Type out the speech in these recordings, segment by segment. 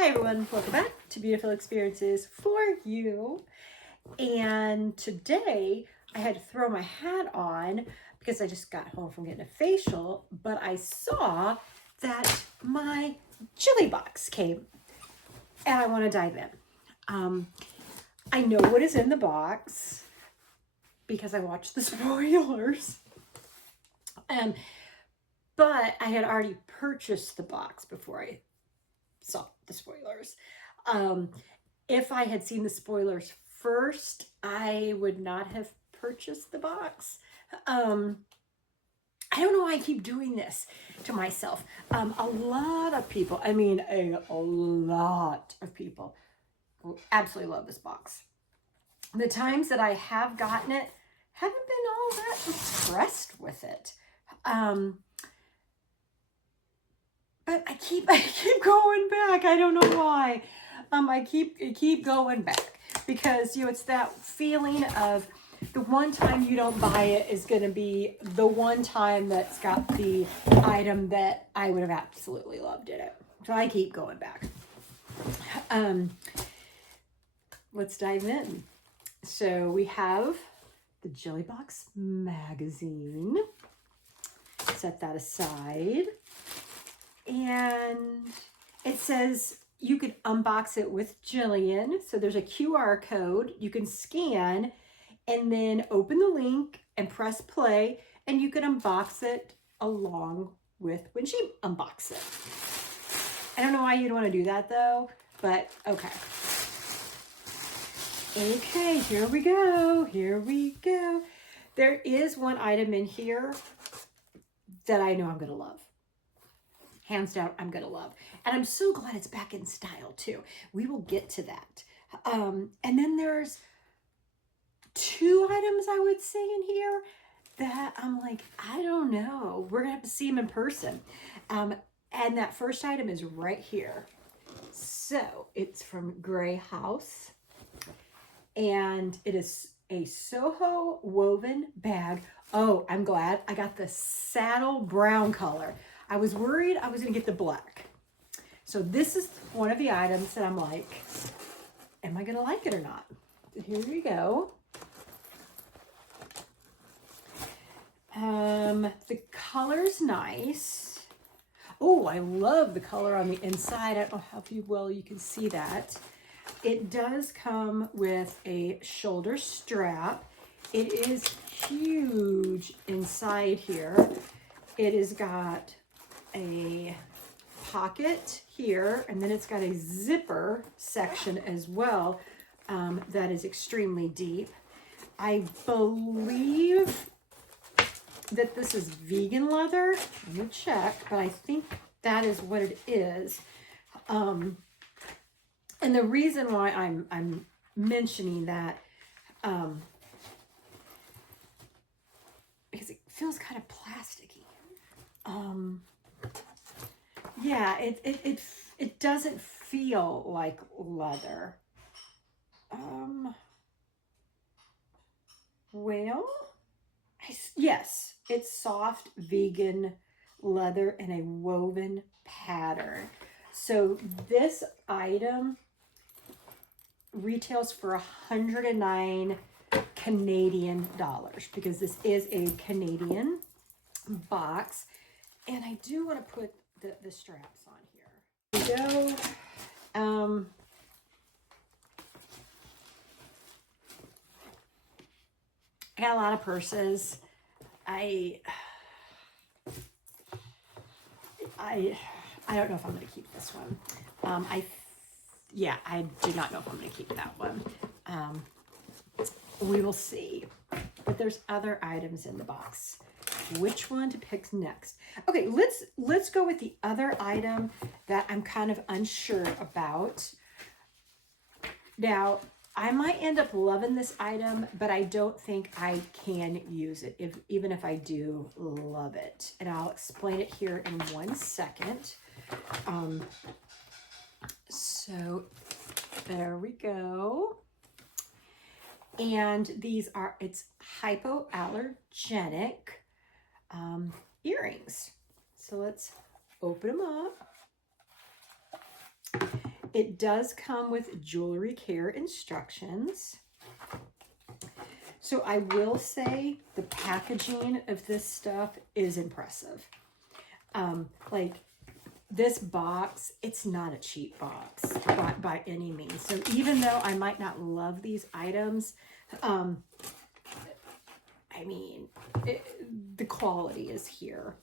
Hi everyone, welcome back to Beautiful Experiences for You. And today I had to throw my hat on because I just got home from getting a facial, but I saw that my Jilly Box came and I want to dive in. I know what is in the box because I watched the spoilers. But I had already purchased the box before I saw the spoilers. If I had seen the spoilers first, I would not have purchased the box. I don't know why I keep doing this to myself. A lot of people, I mean a lot of people absolutely love this box. The times that I have gotten it, haven't been all that impressed with it. But I keep going back. I don't know why. I keep going back because it's that feeling of the one time you don't buy it is going to be the one time that's got the item that I would have absolutely loved in it. So I keep going back. Let's dive in. So we have the Jilly Box magazine. Set that aside. And it says you could unbox it with Jillian. So there's a QR code you can scan and then open the link and press play, and you can unbox it along with when she unboxes it. I don't know why you'd want to do that though, but okay. Okay, here we go. Here we go. There is one item in here that I know I'm going to love. Hands down, I'm going to love. And I'm so glad it's back in style too. We will get to that. And then there's two items I would say in here that I'm like, I don't know. We're going to have to see them in person. And that first item is right here. So it's from Gray House. And it is a Soho woven bag. Oh, I'm glad I got the saddle brown color. I was worried I was going to get the black. So this is one of the items that I'm like, am I going to like it or not? So here we go. The color's nice. Oh, I love the color on the inside. I don't know how well you can see that. It does come with a shoulder strap. It is huge inside here. It has got a pocket here, and then it's got a zipper section as well that is extremely deep. I believe that this is vegan leather. Let me check, but I think that is what it is. And the reason why I'm mentioning that because it feels kind of plasticky. Yeah, it doesn't feel like leather. Well, yes, it's soft vegan leather in a woven pattern. So this item retails for 109 Canadian dollars because this is a Canadian box. And I do want to put the straps on here. Here we go. I got a lot of purses. I don't know if I'm going to keep this one. I do not know if I'm going to keep that one. We will see. But there's other items in the box. Which one to pick next? Okay, let's go with the other item that I'm kind of unsure about. Now, I might end up loving this item, but I don't think I can use it, even if I do love it. And I'll explain it here in 1 second. So there we go. And it's hypoallergenic earrings. So let's open them up. It does come with jewelry care instructions. So I will say the packaging of this stuff is impressive. Like this box, it's not a cheap box by any means. So even though I might not love these items, I mean, the quality is here.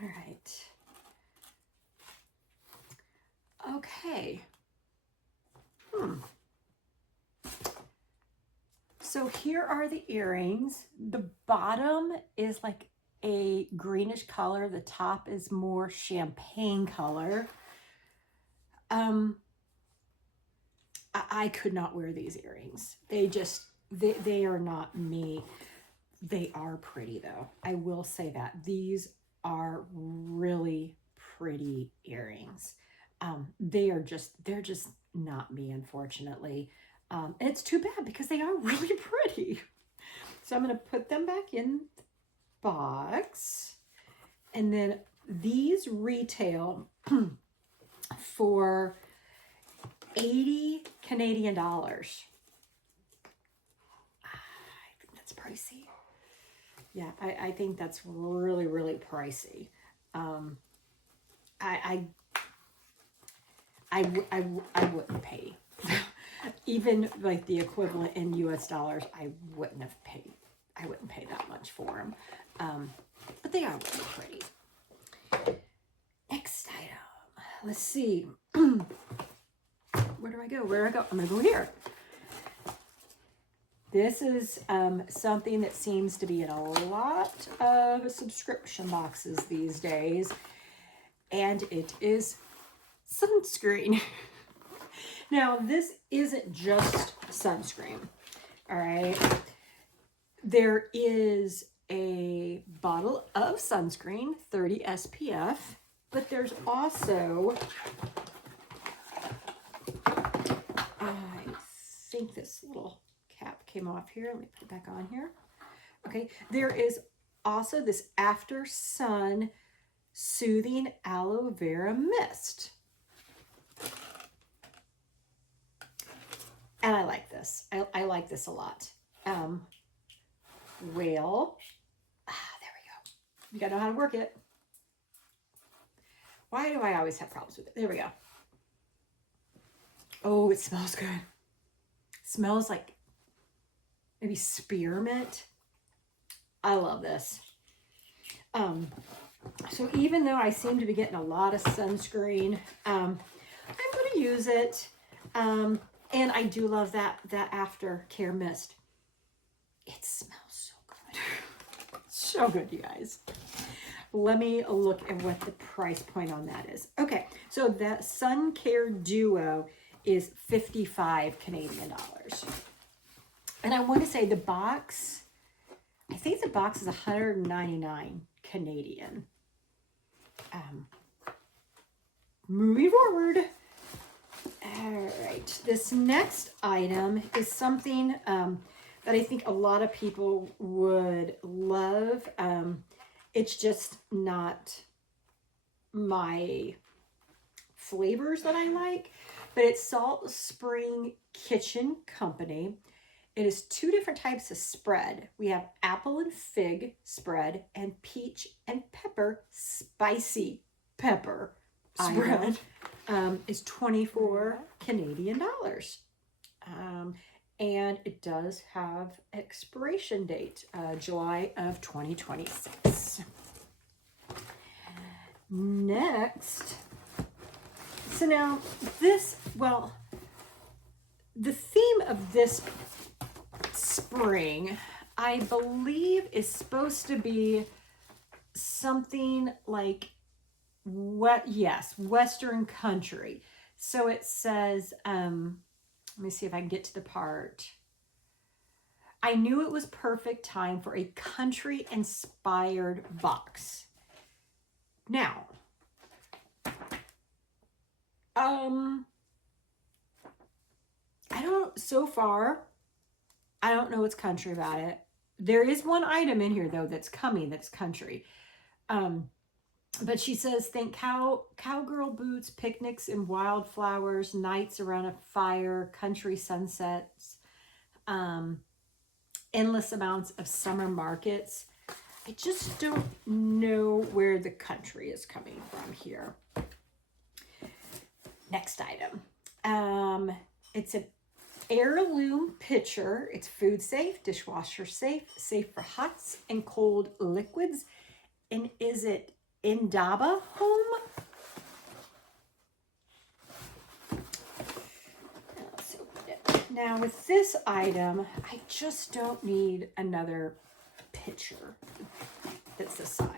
All right. Okay. So here are the earrings. The bottom is like a greenish color. The top is more champagne color. I could not wear these earrings. They are not me. They are pretty though. I will say that. These are really pretty earrings. They're just not me, unfortunately. And it's too bad because they are really pretty. So I'm going to put them back in the box. And then these retail for 80 Canadian dollars. I think that's pricey. Yeah, I think that's really, really pricey. I wouldn't pay. Even like the equivalent in US dollars, I wouldn't pay that much for them. But they are really pretty. Next item. Let's see. Where do I go? I'm going to go here. This is something that seems to be in a lot of subscription boxes these days. And it is sunscreen. Now, this isn't just sunscreen, all right? There is a bottle of sunscreen, 30 SPF, but there's also, I think this little cap came off here. Let me put it back on here. Okay, there is also this After Sun Soothing Aloe Vera Mist. And I like this. I like this a lot. Well, there we go. You gotta know how to work it. Why do I always have problems with it? There we go. Oh, it smells good. It smells like maybe spearmint. I love this. So even though I seem to be getting a lot of sunscreen, I'm going to use it. And I do love that aftercare mist. It smells so good. So good, you guys. Let me look at what the price point on that is. Okay, so that Sun Care Duo is 55 Canadian dollars. And I want to say the box, I think the box is 199 Canadian. Moving forward. All right, this next item is something that I think a lot of people would love. It's just not my flavors that I like, but it's Salt Spring Kitchen Company. It is 2 different types of spread. We have apple and fig spread and peach and pepper spicy pepper spread. Is 24 Canadian dollars. And it does have expiration date, July of 2026. Next, so now this, well, the theme of this spring, I believe, is supposed to be something like Western country. So it says, let me see if I can get to the part. I knew it was perfect time for a country inspired box. Now, so far, I don't know what's country about it. There is one item in here though that's coming that's country. But she says, think cowgirl boots, picnics and wildflowers, nights around a fire, country sunsets, endless amounts of summer markets. I just don't know where the country is coming from here. Next item. It's an heirloom pitcher. It's food safe, dishwasher safe, safe for hots and cold liquids. And is it Indaba Home? Let's open it. Now with this item, I just don't need another pitcher that's the size.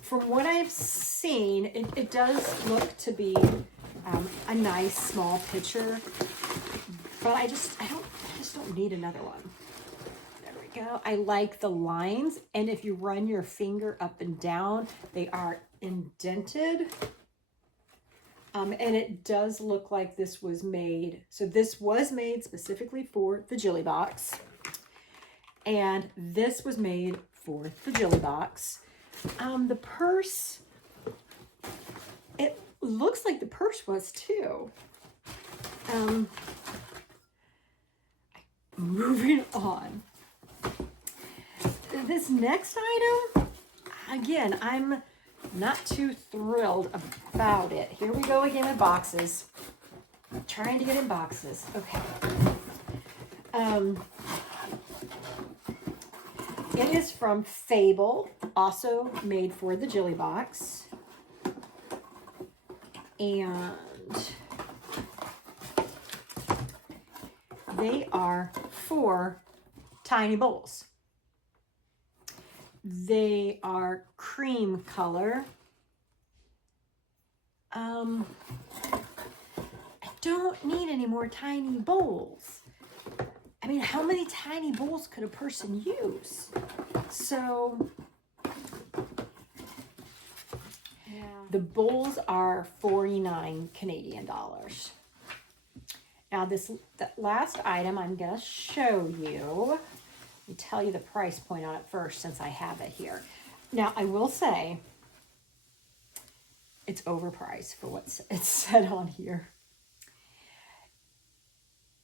From what I've seen, it does look to be a nice small pitcher, but I just don't need another one. There we go. I like the lines, and if you run your finger up and down, they are indented. And it does look like this was made. So this was made specifically for the Jilly Box. And this was made for the Jilly Box. The purse, it looks like the purse was too. Moving on. This next item, again, I'm not too thrilled about it. Here we go again with boxes. I'm trying to get in boxes. Okay. It is from Fable, also made for the Jilly Box. And they are 4 tiny bowls. They are cream color. I don't need any more tiny bowls. I mean, how many tiny bowls could a person use? So, yeah. The bowls are 49 Canadian dollars. Now, the last item I'm going to show you, let me tell you the price point on it first since I have it here. Now, I will say it's overpriced for what it's said on here.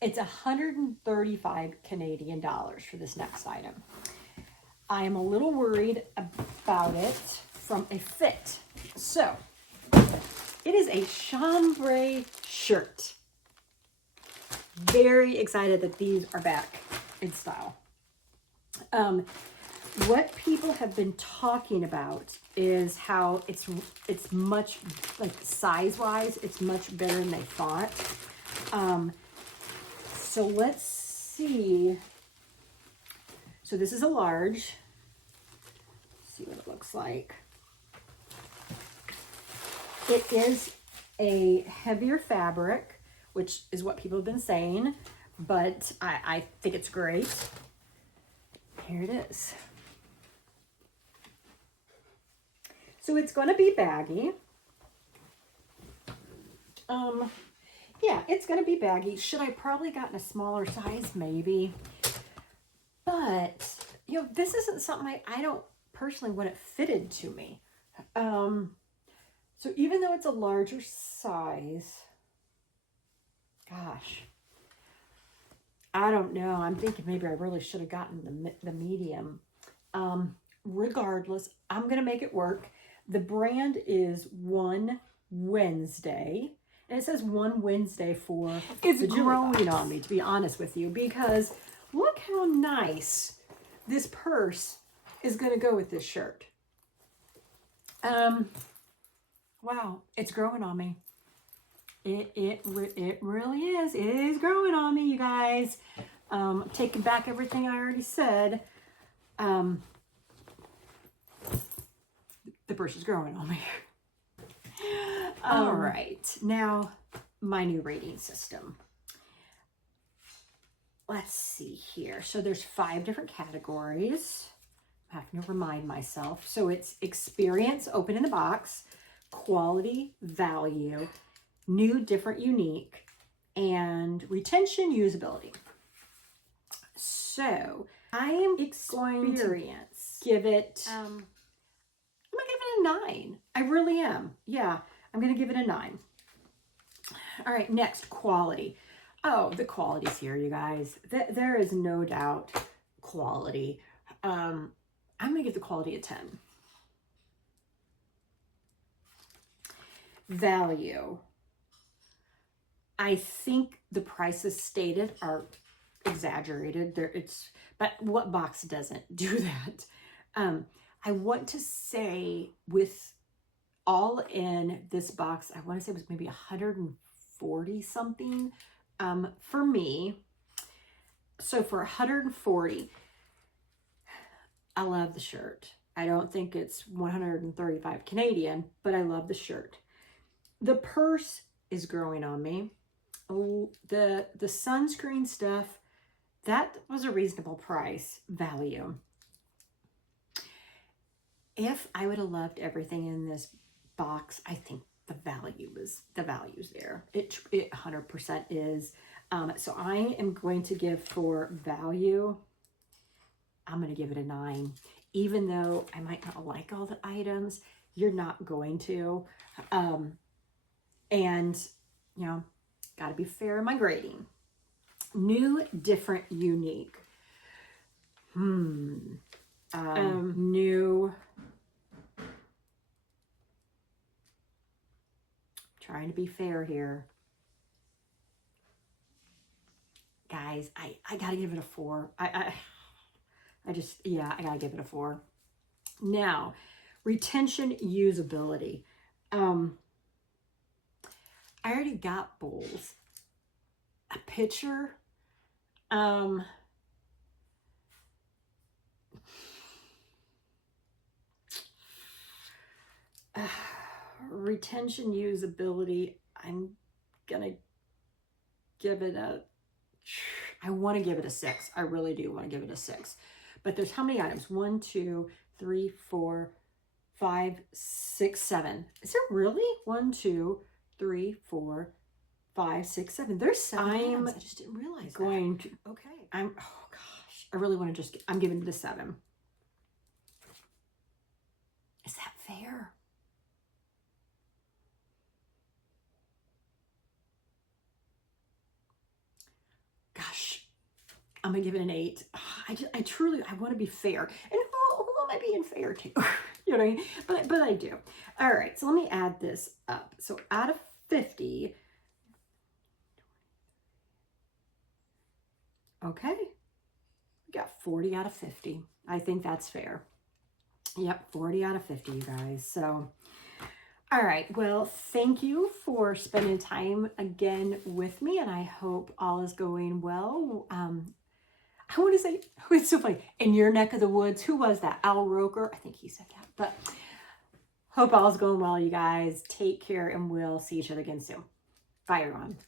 It's 135 Canadian dollars for this next item. I am a little worried about it from a fit. So, it is a Chambre shirt. Very excited that these are back in style. What people have been talking about is how it's much, like size-wise, it's much better than they thought. So let's see. So this is a large. Let's see what it looks like. It is a heavier fabric, which is what people have been saying, but I think it's great. Here it is. So it's going to be baggy. Yeah, it's going to be baggy. Should I probably gotten a smaller size? Maybe. But, you know, this isn't something I don't personally want it fitted to me. So even though it's a larger size, gosh, I don't know. I'm thinking maybe I really should have gotten the medium. Regardless, I'm going to make it work. The brand is One Wednesday. And it says One Wednesday for it's growing on me, to be honest with you, because look how nice this purse is going to go with this shirt. Wow, it's growing on me. It really is. It is growing on me, you guys. Taking back everything I already said. The purse is growing on me. All right, now my new rating system. Let's see here. So there's 5 different categories. I'm having to remind myself. So it's experience, open in the box, quality, value, new, different, unique, and retention, usability. So I am experience. give it, I'm going to give it a 9. I really am. Yeah, I'm going to give it a 9. All right, next, quality. Oh, the quality's here, you guys. There is no doubt quality. I'm going to give the quality a 10. Value. I think the prices stated are exaggerated. But what box doesn't do that? I want to say with all in this box, I want to say it was maybe 140 something for me. So for 140, I love the shirt. I don't think it's 135 Canadian, but I love the shirt. The purse is growing on me. Oh, the sunscreen stuff, that was a reasonable price value. If I would have loved everything in this box, I think the value's there. It 100% is. So I am going to give for value, I'm going to give it a 9. Even though I might not like all the items, you're not going to. And, you know, got to be fair in my grading. New, different, unique. New. Trying to be fair here. Guys, I got to give it a 4. I got to give it a 4. Now, retention, usability. I already got bowls. A pitcher. Retention, usability. I'm gonna give it I want to give it a 6. I really do want to give it a 6. But there's how many items? 1, 2, 3, 4, 5, 6, 7. Is there really 1, 2, 3, 4, 5, 6, 7? There's 7 items. I just didn't realize that. Okay. Oh gosh. I really want to I'm giving it a 7. Is that fair? Gosh, I'm gonna give it an 8. I truly want to be fair, and who am I being fair to? You know what I mean? But I do. All right, so let me add this up. So out of 50, okay, we got 40 out of 50. I think that's fair. Yep, 40 out of 50, you guys. So, all right. Well, thank you for spending time again with me, and I hope all is going well. I want to say, it's so funny, in your neck of the woods, who was that? Al Roker? I think he said that. But hope all is going well, you guys. Take care, and we'll see each other again soon. Bye, everyone.